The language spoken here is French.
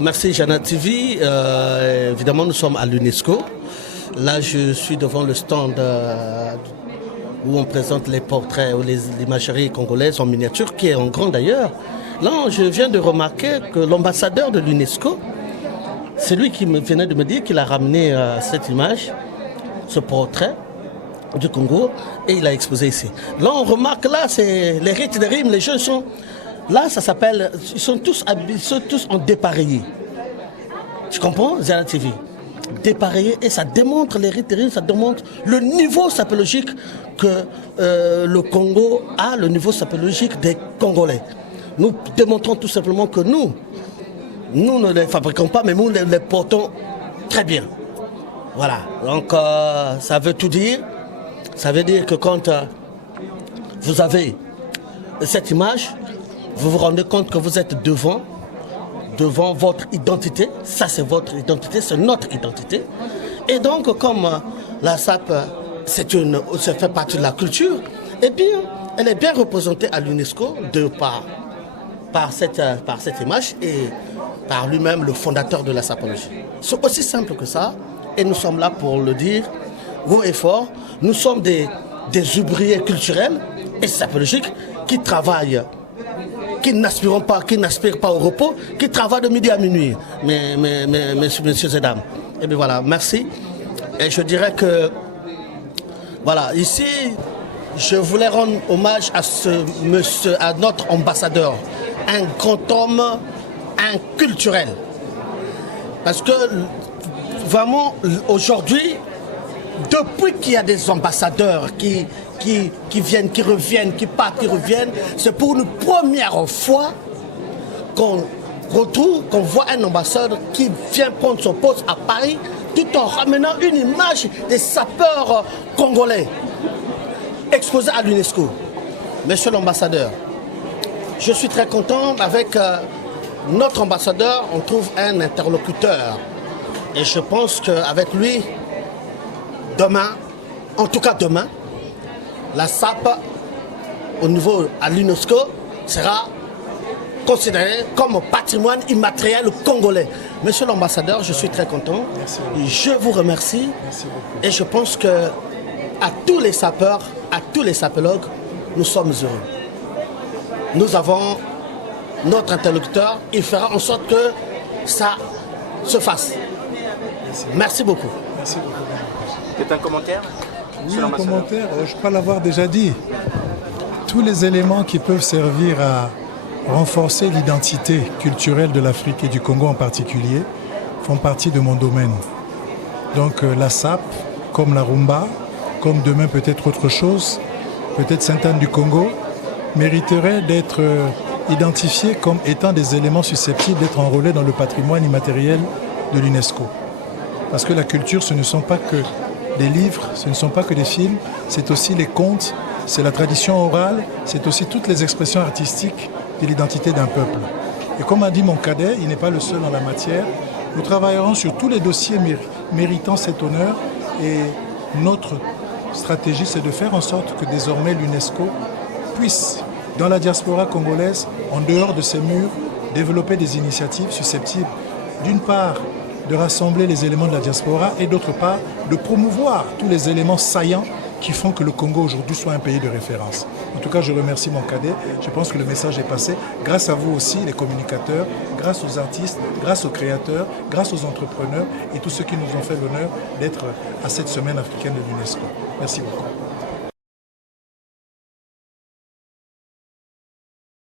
Merci Jana TV. Évidemment, nous sommes à l'UNESCO. Là, je suis devant le stand où on présente les portraits ou les imageries congolaises en miniature, qui est en grand d'ailleurs. Là, je viens de remarquer que l'ambassadeur de l'UNESCO, c'est lui qui venait de me dire qu'il a ramené cette image, ce portrait du Congo, et il a exposé ici. Là, on remarque, là, c'est les rites, les rimes, les jeux sont... Là, ça s'appelle... Ils sont tous en dépareillé. Tu comprends, Zara TV? Dépareillé, et ça démontre les rites, les rimes, ça démontre le niveau sapologique que le Congo a, le niveau sapologique des Congolais. Nous démontrons tout simplement que nous ne les fabriquons pas, mais nous les portons très bien. Voilà, donc ça veut tout dire. Ça veut dire que quand vous avez cette image, vous vous rendez compte que vous êtes devant votre identité. Ça, c'est votre identité, c'est notre identité. Et donc, comme la SAP, ça fait partie de la culture, et bien, elle est bien représentée à l'UNESCO par cette image et par lui-même le fondateur de la sapologie. C'est aussi simple que ça, et nous sommes là pour le dire haut et fort. Nous sommes des ouvriers culturels et sapologiques qui travaillent, qui n'aspirent pas au repos, qui travaillent de midi à minuit, messieurs et dames. Et bien voilà, merci. Et je dirais que, voilà, ici, je voulais rendre hommage à notre ambassadeur, un grand homme, un culturel. Parce que, vraiment, aujourd'hui, depuis qu'il y a des ambassadeurs qui viennent, qui reviennent, qui partent, qui reviennent, c'est pour une première fois qu'on voit un ambassadeur qui vient prendre son poste à Paris tout en ramenant une image des sapeurs congolais exposée à l'UNESCO. Monsieur l'ambassadeur, je suis très content. Avec notre ambassadeur, on trouve un interlocuteur. Et je pense qu'avec lui, demain, en tout cas demain, la SAP, au niveau à l'UNESCO, sera considérée comme patrimoine immatériel congolais. Monsieur l'ambassadeur, je suis très content. Merci. Je vous remercie. Merci beaucoup. Et je pense que à tous les sapeurs, à tous les sapologues, nous sommes heureux. Nous avons notre interlocuteur, il fera en sorte que ça se fasse. Merci beaucoup. Merci beaucoup. C'est un commentaire? Oui, un commentaire, je crois l'avoir déjà dit. Tous les éléments qui peuvent servir à renforcer l'identité culturelle de l'Afrique et du Congo en particulier font partie de mon domaine. Donc la SAP, comme la rumba, comme demain peut-être autre chose, peut-être Sainte-Anne du Congo, mériterait d'être identifiés comme étant des éléments susceptibles d'être enrôlés dans le patrimoine immatériel de l'UNESCO. Parce que la culture, ce ne sont pas que des livres, ce ne sont pas que des films, c'est aussi les contes, c'est la tradition orale, c'est aussi toutes les expressions artistiques de l'identité d'un peuple. Et comme a dit mon cadet, il n'est pas le seul en la matière, nous travaillerons sur tous les dossiers méritant cet honneur et notre stratégie, c'est de faire en sorte que désormais l'UNESCO puisse, dans la diaspora congolaise, en dehors de ses murs, développer des initiatives susceptibles, d'une part, de rassembler les éléments de la diaspora et d'autre part, de promouvoir tous les éléments saillants qui font que le Congo aujourd'hui soit un pays de référence. En tout cas, je remercie mon cadet. Je pense que le message est passé. Grâce à vous aussi, les communicateurs, grâce aux artistes, grâce aux créateurs, grâce aux entrepreneurs et tous ceux qui nous ont fait l'honneur d'être à cette semaine africaine de l'UNESCO. Merci beaucoup.